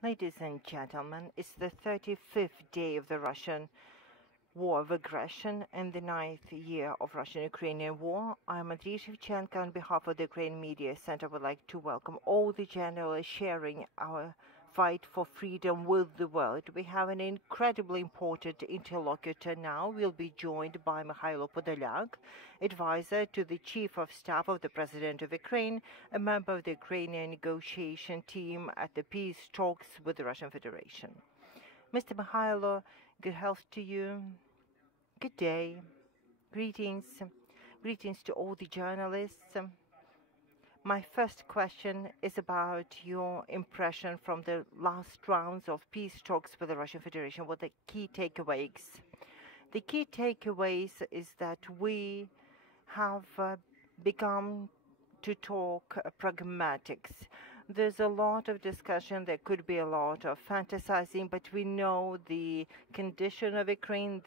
Ladies and gentlemen, it's the 35th day of the Russian war of aggression and the ninth year of Russian-Ukrainian war. I'm Andriy Shevchenko. On behalf of the Ukraine Media Center, I would like to welcome all the journalists sharing our fight for freedom with the world. We have an incredibly important interlocutor now. We'll be joined by Mikhailo Podolyak, advisor to the Chief of Staff of the President of Ukraine, a member of the Ukrainian negotiation team at the peace talks with the Russian Federation. Mr. Mikhailo, good health to you. Good day. Greetings. Greetings to all the journalists. My first question is about your impression from the last rounds of peace talks with the Russian Federation. What are the key takeaways? The key takeaways is that we have begun to talk pragmatics. There's a lot of discussion, there could be a lot of fantasizing, but we know the condition of Ukraine,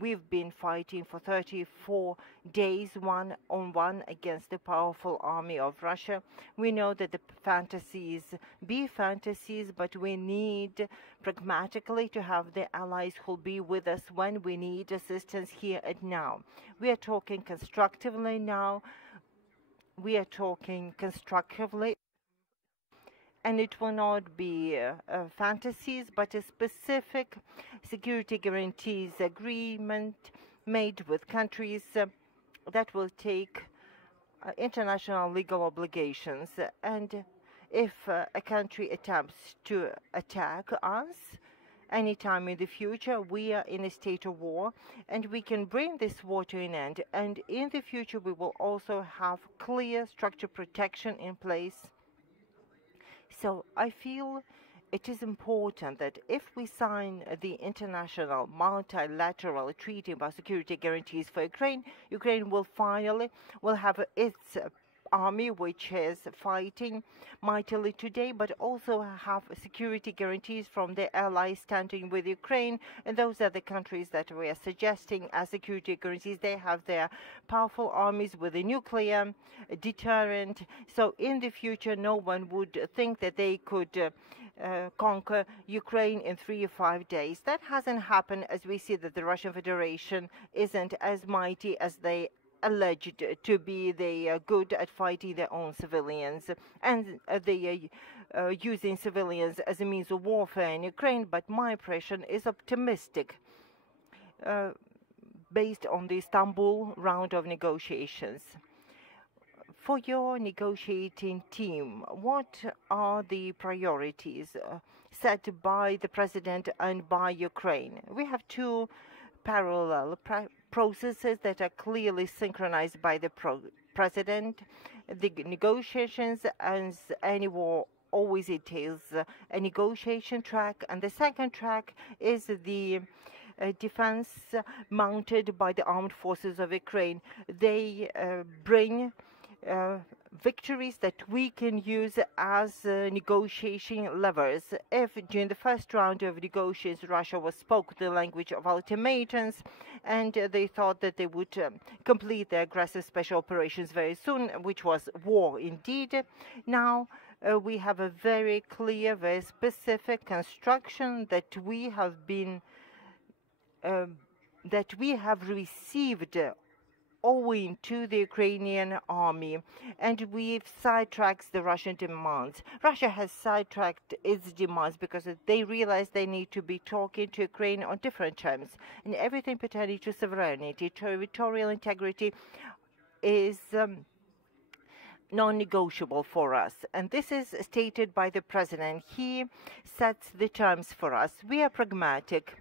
we've been fighting for 34 days one-on-one against the powerful army of Russia. We know that the fantasies be fantasies, but we need pragmatically to have the allies who'll be with us when we need assistance here and now. We are talking constructively now. We are talking constructively. And it will not be fantasies, but a specific security guarantees agreement made with countries that will take international legal obligations. And if a country attempts to attack us anytime in the future, we are in a state of war, and we can bring this war to an end. And in the future, we will also have clear structured protection in place. So I feel it is important that if we sign the international multilateral treaty about security guarantees for Ukraine, Ukraine will finally have its army, which is fighting mightily today, but also have security guarantees from the allies standing with Ukraine. And those are the countries that we are suggesting as security guarantees. They have their powerful armies with a nuclear deterrent. So in the future, no one would think that they could conquer Ukraine in 3 or 5 days. That hasn't happened, as we see that the Russian Federation isn't as mighty as they alleged to be. They are good at fighting their own civilians, and they are using civilians as a means of warfare in Ukraine. But my impression is optimistic based on the Istanbul round of negotiations. For your negotiating team, what are the priorities set by the President and by Ukraine? We have two parallel processes that are clearly synchronized by the President. The negotiations, as any war always entails, a negotiation track, and the second track is the defense mounted by the armed forces of Ukraine. They bring victories that we can use as negotiation levers. If during the first round of negotiations Russia spoke the language of ultimatums, and they thought that they would complete their aggressive special operations very soon, which was war indeed, now we have a very clear, very specific construction that we have received owing to the Ukrainian army, and we've sidetracked the Russian demands. Russia has sidetracked its demands because they realize they need to be talking to Ukraine on different terms, and everything pertaining to sovereignty, territorial integrity is non-negotiable for us. And this is stated by the President. He sets the terms for us. We are pragmatic.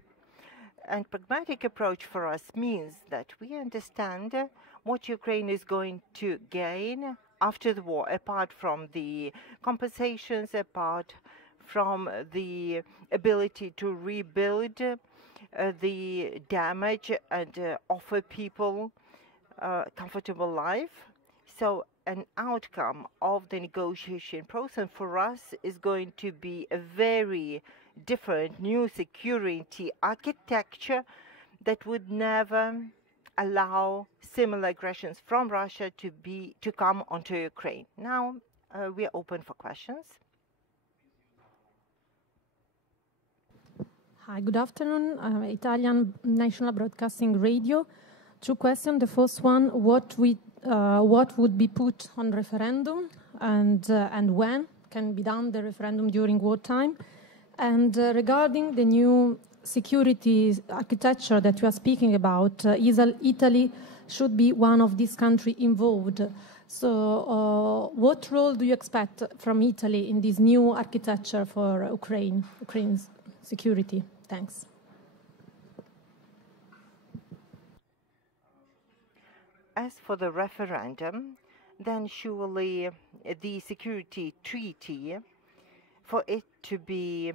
And pragmatic approach for us means that we understand what Ukraine is going to gain after the war, apart from the compensations, apart from the ability to rebuild the damage and offer people a comfortable life. So an outcome of the negotiation process for us is going to be a very different new security architecture that would never allow similar aggressions from Russia to come onto Ukraine. Now we are open for questions. Hi, good afternoon. Italian National Broadcasting Radio. Two questions. The first one: what would be put on referendum, and when can be done the referendum during wartime? And regarding the new security architecture that you are speaking about, Italy should be one of these countries involved. So, what role do you expect from Italy in this new architecture for Ukraine's security? Thanks. As for the referendum, then surely the security treaty, for it to be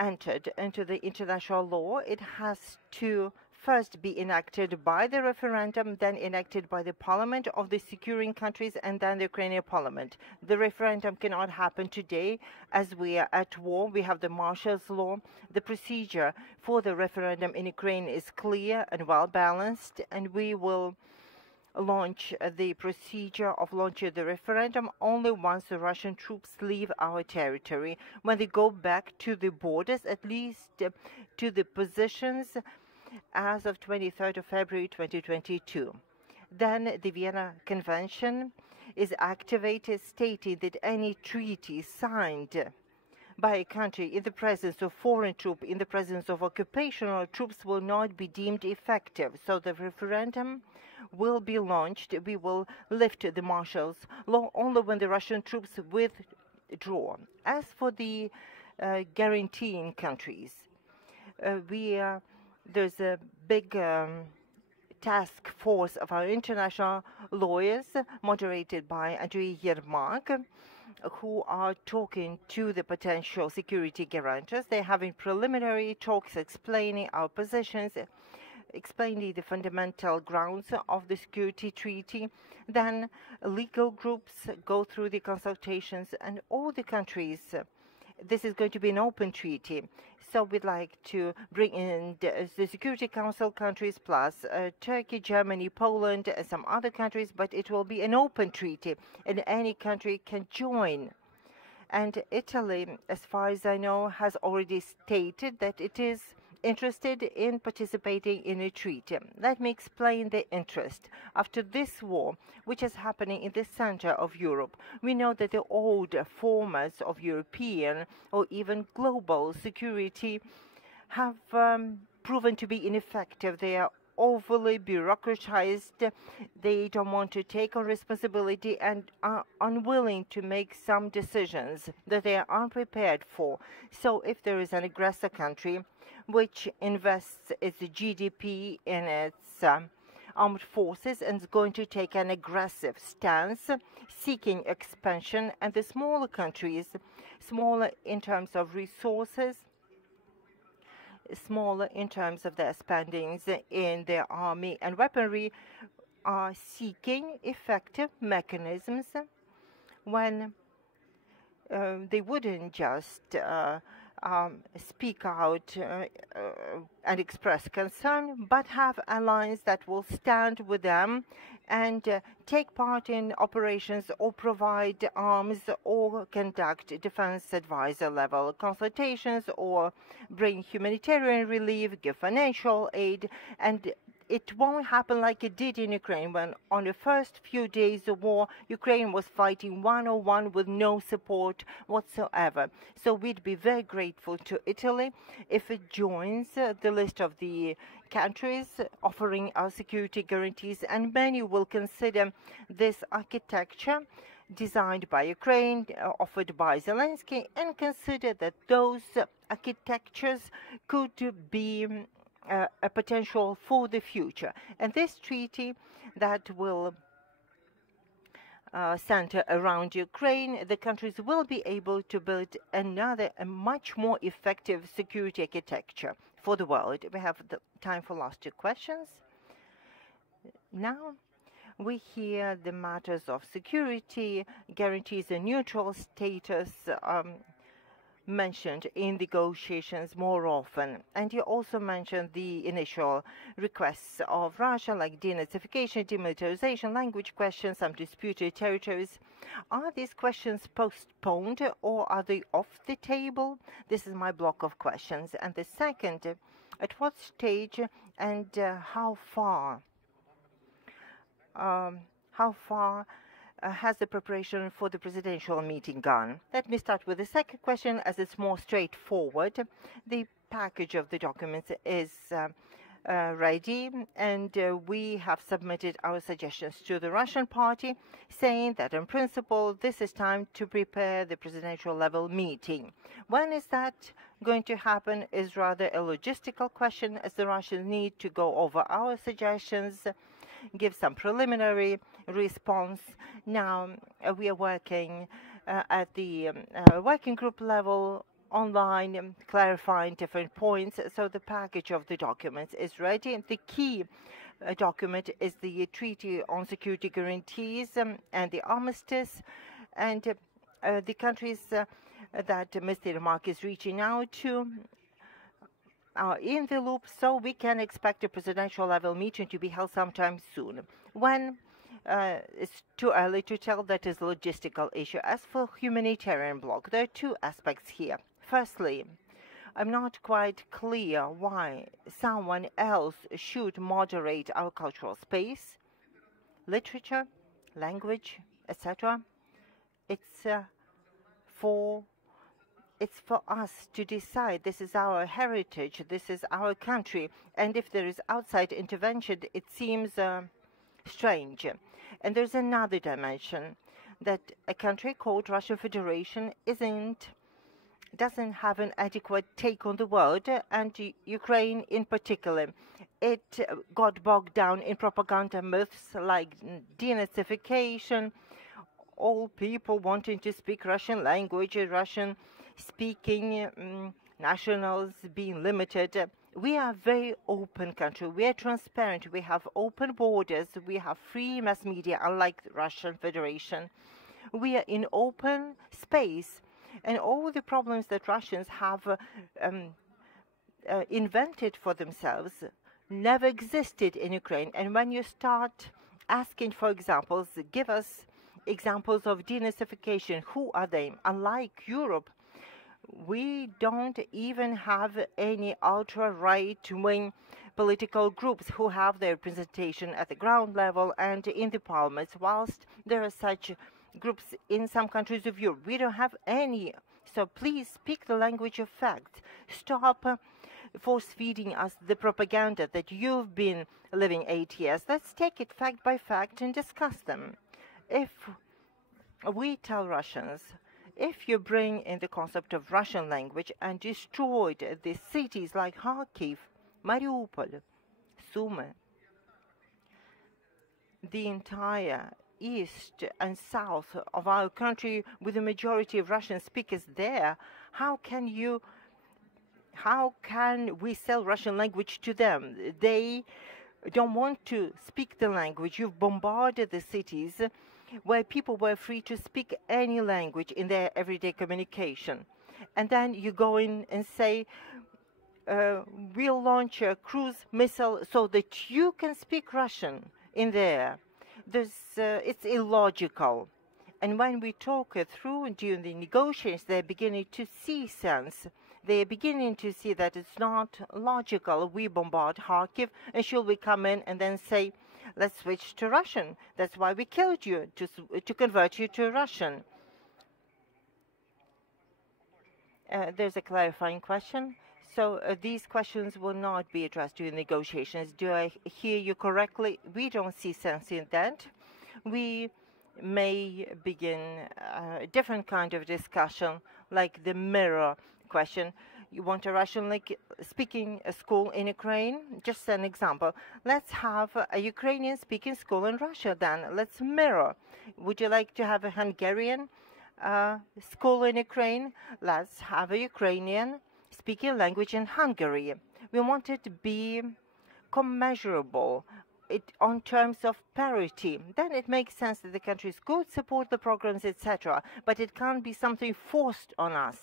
entered into the international law, it has to first be enacted by the referendum, then enacted by the parliament of the securing countries, and then the Ukrainian parliament. The referendum cannot happen today as we are at war. We have the Marshall's Law. The procedure for the referendum in Ukraine is clear and well balanced, and we will launch the procedure of launching the referendum only once the Russian troops leave our territory, when they go back to the borders, at least to the positions as of 23rd of February 2022. Then the Vienna Convention is activated, stating that any treaty signed by a country in the presence of foreign troops, in the presence of occupational troops, will not be deemed effective. So the referendum will be launched. We will lift the Marshall's Law only when the Russian troops withdraw. As for the guaranteeing countries, there's a big task force of our international lawyers, moderated by Andrei Yermak, who are talking to the potential security guarantors. They're having preliminary talks explaining our positions, explaining the fundamental grounds of the security treaty. Then legal groups go through the consultations, and all the countries. This is going to be an open treaty. So we'd like to bring in the Security Council countries plus Turkey, Germany, Poland, and some other countries, but it will be an open treaty, and any country can join. And Italy, as far as I know, has already stated that it is interested in participating in a treaty. Let me explain the interest. After this war, which is happening in the center of Europe, we know that the old formats of European or even global security have proven to be ineffective. They are overly bureaucratized. They don't want to take on responsibility and are unwilling to make some decisions that they are unprepared for. So if there is an aggressor country which invests its GDP in its armed forces and is going to take an aggressive stance, seeking expansion, and the smaller countries, smaller in terms of resources, smaller in terms of their spendings in their army and weaponry, are seeking effective mechanisms when they wouldn't just speak out and express concern, but have allies that will stand with them and take part in operations or provide arms or conduct defense advisor level consultations or bring humanitarian relief, give financial aid. And it won't happen like it did in Ukraine, when on the first few days of war, Ukraine was fighting one-on-one with no support whatsoever. So we'd be very grateful to Italy if it joins the list of the countries offering our security guarantees, and many will consider this architecture designed by Ukraine, offered by Zelensky, and consider that those architectures could be a potential for the future. And this treaty that will center around Ukraine, the countries will be able to build another, a much more effective security architecture for the world. We have the time for last two questions. Now we hear the matters of security, guarantees a neutral status mentioned in negotiations more often. And you also mentioned the initial requests of Russia, like denazification, demilitarization, language questions, some disputed territories. Are these questions postponed or are they off the table? This is my block of questions. And the second, at what stage and how far has the preparation for the presidential meeting gone? Let me start with the second question, as it's more straightforward. The package of the documents is ready, and we have submitted our suggestions to the Russian party, saying that in principle this is time to prepare the presidential level meeting. When is that going to happen is rather a logistical question, as the Russians need to go over our suggestions, give some preliminary response. Now we are working at the working group level online, clarifying different points, so the package of the documents is ready. The key document is the Treaty on Security Guarantees and the Armistice, and the countries that Mr. Yermak is reaching out to are in the loop, so we can expect a presidential level meeting to be held sometime soon. When it's too early to tell, that is a logistical issue. As for humanitarian bloc, there are two aspects here. Firstly, I'm not quite clear why someone else should moderate our cultural space, literature, language, etc. It's for us to decide. This is our heritage, this is our country, and if there is outside intervention, it seems strange. And there's another dimension, that a country called Russian Federation doesn't have an adequate take on the world, and Ukraine in particular. It got bogged down in propaganda myths like denazification, all people wanting to speak Russian language, Russian speaking nationals being limited. We are a very open country. We are transparent. We have open borders. We have free mass media, unlike the Russian Federation. We are in open space, and all the problems that Russians have invented for themselves never existed in Ukraine. And when you start asking for examples, give us examples of denazification. Who are they? Unlike Europe, we don't even have any ultra-right-wing political groups who have their representation at the ground level and in the parliaments, whilst there are such groups in some countries of Europe. We don't have any. So please speak the language of fact. Stop force-feeding us the propaganda that you've been living 8 years. Let's take it fact by fact and discuss them. If we tell Russians, if you bring in the concept of Russian language and destroyed the cities like Kharkiv, Mariupol, Sumy, the entire east and south of our country with a majority of Russian speakers there, how can we sell Russian language to them? They don't want to speak the language. You've bombarded the cities where people were free to speak any language in their everyday communication. And then you go in and say, we'll launch a cruise missile so that you can speak Russian in there. It's illogical. And when we talk through during the negotiations, they're beginning to see sense. They're beginning to see that it's not logical. We bombard Kharkiv, and should we come in and then say, let's switch to Russian. That's why we killed you, to convert you to Russian. There's a clarifying question. So these questions will not be addressed during negotiations. Do I hear you correctly? We don't see sense in that. We may begin a different kind of discussion, like the mirror question. You want a Russian speaking school in Ukraine? Just an example. Let's have a Ukrainian speaking school in Russia then. Let's mirror. Would you like to have a Hungarian school in Ukraine? Let's have a Ukrainian speaking language in Hungary. We want it to be commensurable on terms of parity. Then it makes sense that the countries could support the programs, etc. But it can't be something forced on us.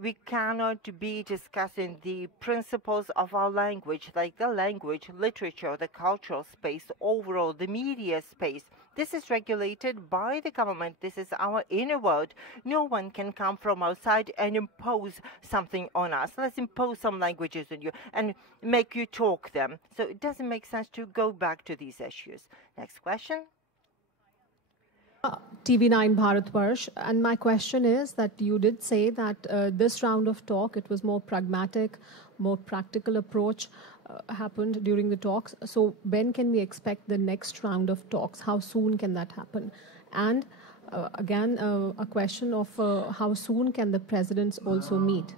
we cannot be discussing the principles of our language, like the language, literature, the cultural space, overall, the media space. This is regulated by the government. This is our inner world. No one can come from outside and impose something on us. Let's impose some languages on you and make you talk them. So it doesn't make sense to go back to these issues. Next question. TV9 Bharatvarsh, and my question is that you did say that this round of talk, it was more pragmatic, more practical approach happened during the talks. So when can we expect the next round of talks? How soon can that happen? And again, a question of how soon can the presidents also meet?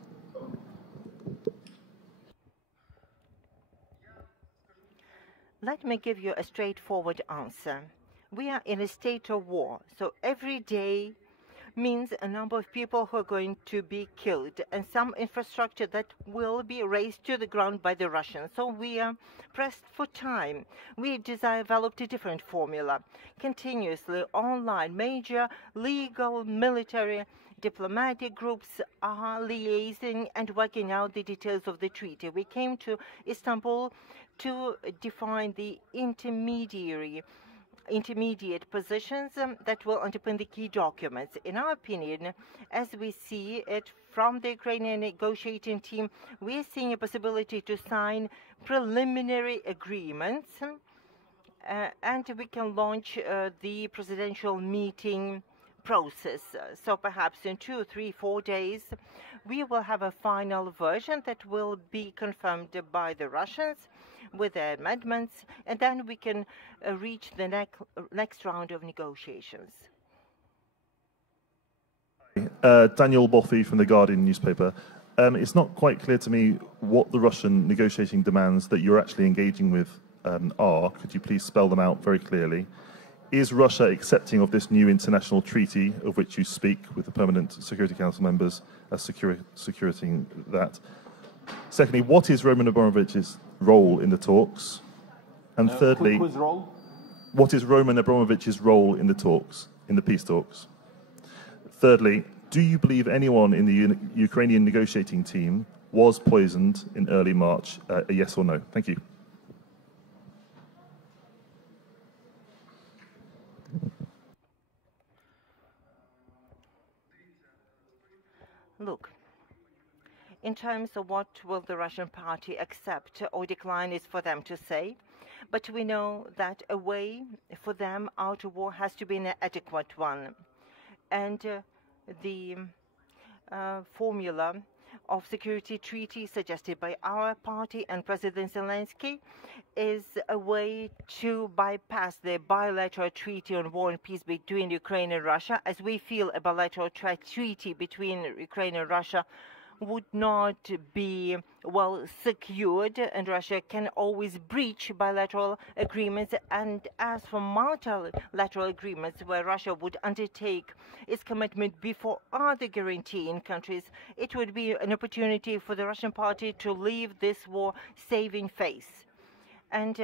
Let me give you a straightforward answer. We are in a state of war, so every day means a number of people who are going to be killed and some infrastructure that will be razed to the ground by the Russians. So we are pressed for time. We developed a different formula. Continuously online, major legal, military, diplomatic groups are liaising and working out the details of the treaty. We came to Istanbul to define the intermediate positions that will underpin the key documents. In our opinion, as we see it from the Ukrainian negotiating team, we are seeing a possibility to sign preliminary agreements and we can launch the presidential meeting process. So perhaps in 2, 3, 4 days, we will have a final version that will be confirmed by the Russians with the amendments, and then we can reach the next round of negotiations. Daniel Boffey from the Guardian newspaper. It's not quite clear to me what the Russian negotiating demands that you're actually engaging with are. Could you please spell them out very clearly? Is Russia accepting of this new international treaty of which you speak with the Permanent Security Council members as securing that? Secondly, what is Roman Abramovich's role in the talks? And thirdly, whose role? What is Roman Abramovich's role in the talks, in the peace talks? Thirdly, do you believe anyone in the Ukrainian negotiating team was poisoned in early March? A yes or no? Thank you. Look, in terms of what will the Russian party accept or decline is for them to say, but we know that a way for them out of war has to be an adequate one. And the formula of security treaty suggested by our party and President Zelensky is a way to bypass the bilateral treaty on war and peace between Ukraine and Russia, as we feel a bilateral treaty between Ukraine and Russia would not be well secured, and Russia can always breach bilateral agreements. And as for multilateral agreements where Russia would undertake its commitment before other guaranteeing countries, it would be an opportunity for the Russian party to leave this war saving face. And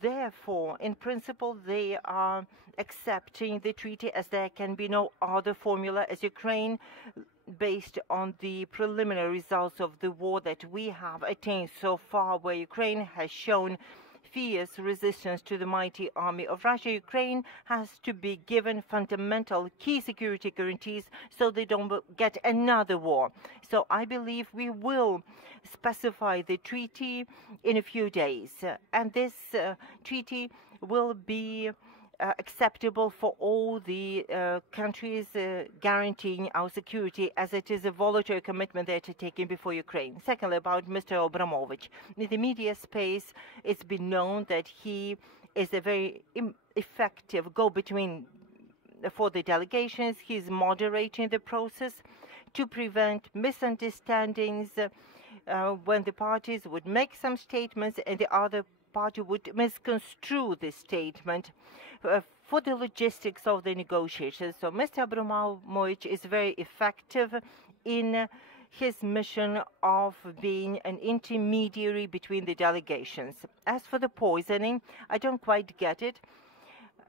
therefore, in principle, they are accepting the treaty as there can be no other formula, as Ukraine, based on the preliminary results of the war that we have attained so far, where Ukraine has shown fierce resistance to the mighty army of Russia, Ukraine has to be given fundamental key security guarantees so they don't get another war. So I believe we will specify the treaty in a few days, and this treaty will be acceptable for all the countries guaranteeing our security, as it is a voluntary commitment they're taking before Ukraine. Secondly, about Mr. Abramovich. In the media space, it's been known that he is a very effective go-between for the delegations. He's moderating the process to prevent misunderstandings when the parties would make some statements and the other party would misconstrue this statement for the logistics of the negotiations. So Mr. Abramovich is very effective in his mission of being an intermediary between the delegations. As for the poisoning, I don't quite get it.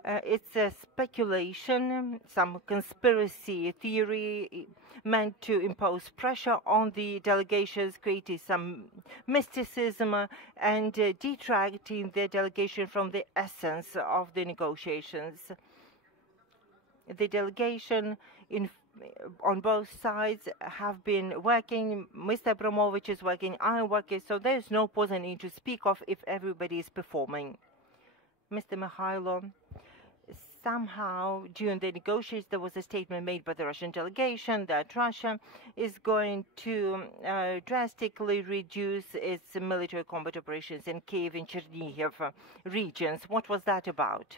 It's a speculation, some conspiracy theory meant to impose pressure on the delegations, creating some mysticism and detracting the delegation from the essence of the negotiations. The delegation on both sides have been working. Mr. Abramovich is working, I'm working, so there's no point I need to speak of if everybody is performing. Mr. Mikhailo, somehow during the negotiations there was a statement made by the Russian delegation that Russia is going to drastically reduce its military combat operations in Kiev and Chernihiv regions. What was that about?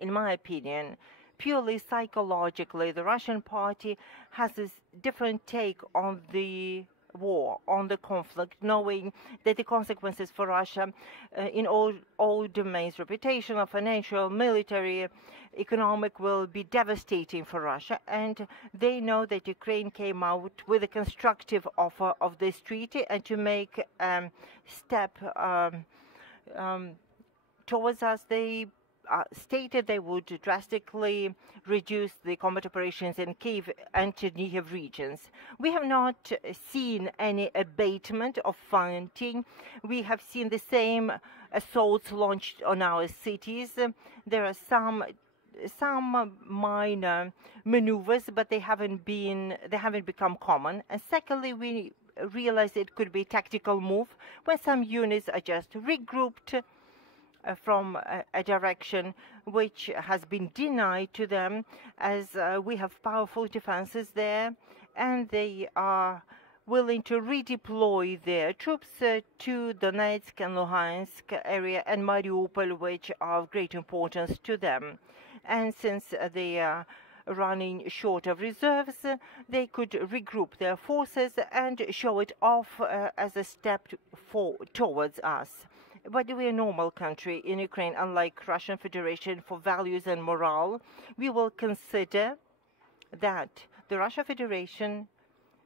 In my opinion, purely psychologically, the Russian party has a different take on the war, on the conflict, knowing that the consequences for Russia in all domains, reputational, financial, military, economic, will be devastating for Russia. And they know that Ukraine came out with a constructive offer of this treaty and to make a step towards us. They stated they would drastically reduce the combat operations in Kiev and Chernihiv regions. We have not seen any abatement of fighting. We have seen the same assaults launched on our cities. There are some minor maneuvers, but they haven't become common. And secondly, we realized it could be a tactical move when some units are just regrouped from a direction which has been denied to them, as we have powerful defenses there, and they are willing to redeploy their troops to Donetsk and Luhansk area and Mariupol, which are of great importance to them. And since they are running short of reserves, they could regroup their forces and show it off as a step towards us. But we are a normal country in Ukraine, unlike Russian Federation, for values and morale. We will consider that the Russian Federation,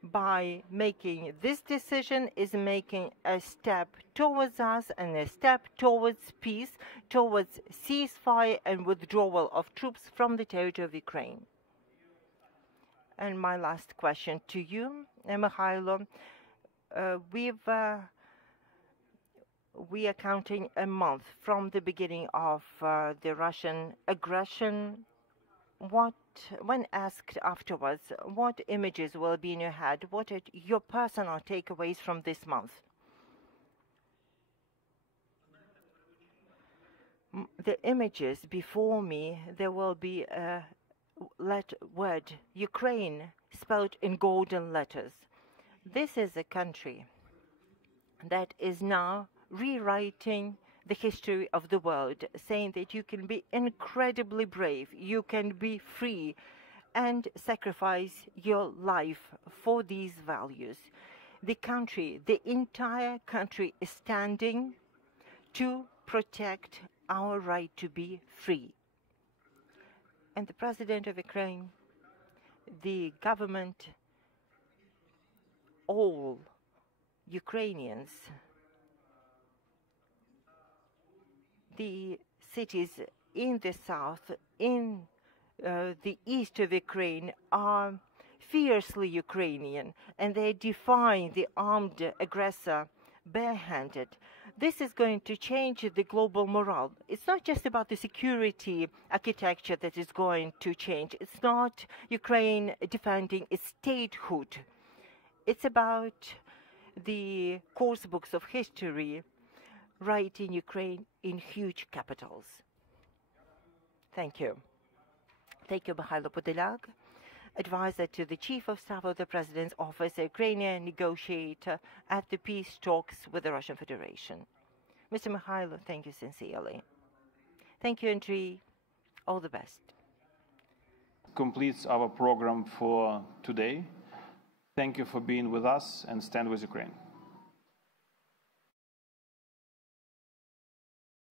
by making this decision, is making a step towards us and a step towards peace, towards ceasefire and withdrawal of troops from the territory of Ukraine. And my last question to you, Mikhailo, we are counting a month from the beginning of the Russian aggression. When asked afterwards, what images will be in your head? What are your personal takeaways from this month? The images before me, there will be a word Ukraine spelled in golden letters. This is a country that is now rewriting the history of the world, saying that you can be incredibly brave, you can be free and sacrifice your life for these values. The entire country is standing to protect our right to be free. And the President of Ukraine, the government, all Ukrainians, the cities in the south, in the east of Ukraine, are fiercely Ukrainian, and they defy the armed aggressor barehanded. This is going to change the global morale. It's not just about the security architecture that is going to change. It's not Ukraine defending its statehood. It's about the course books of history writing Ukraine in huge capitals. Thank you. Thank you, Mikhailo Podolyak, advisor to the Chief of Staff of the President's Office, a Ukrainian negotiator at the peace talks with the Russian Federation. Mr. Mikhailo, thank you sincerely. Thank you, Andriy. All the best. Completes our program for today. Thank you for being with us, and stand with Ukraine.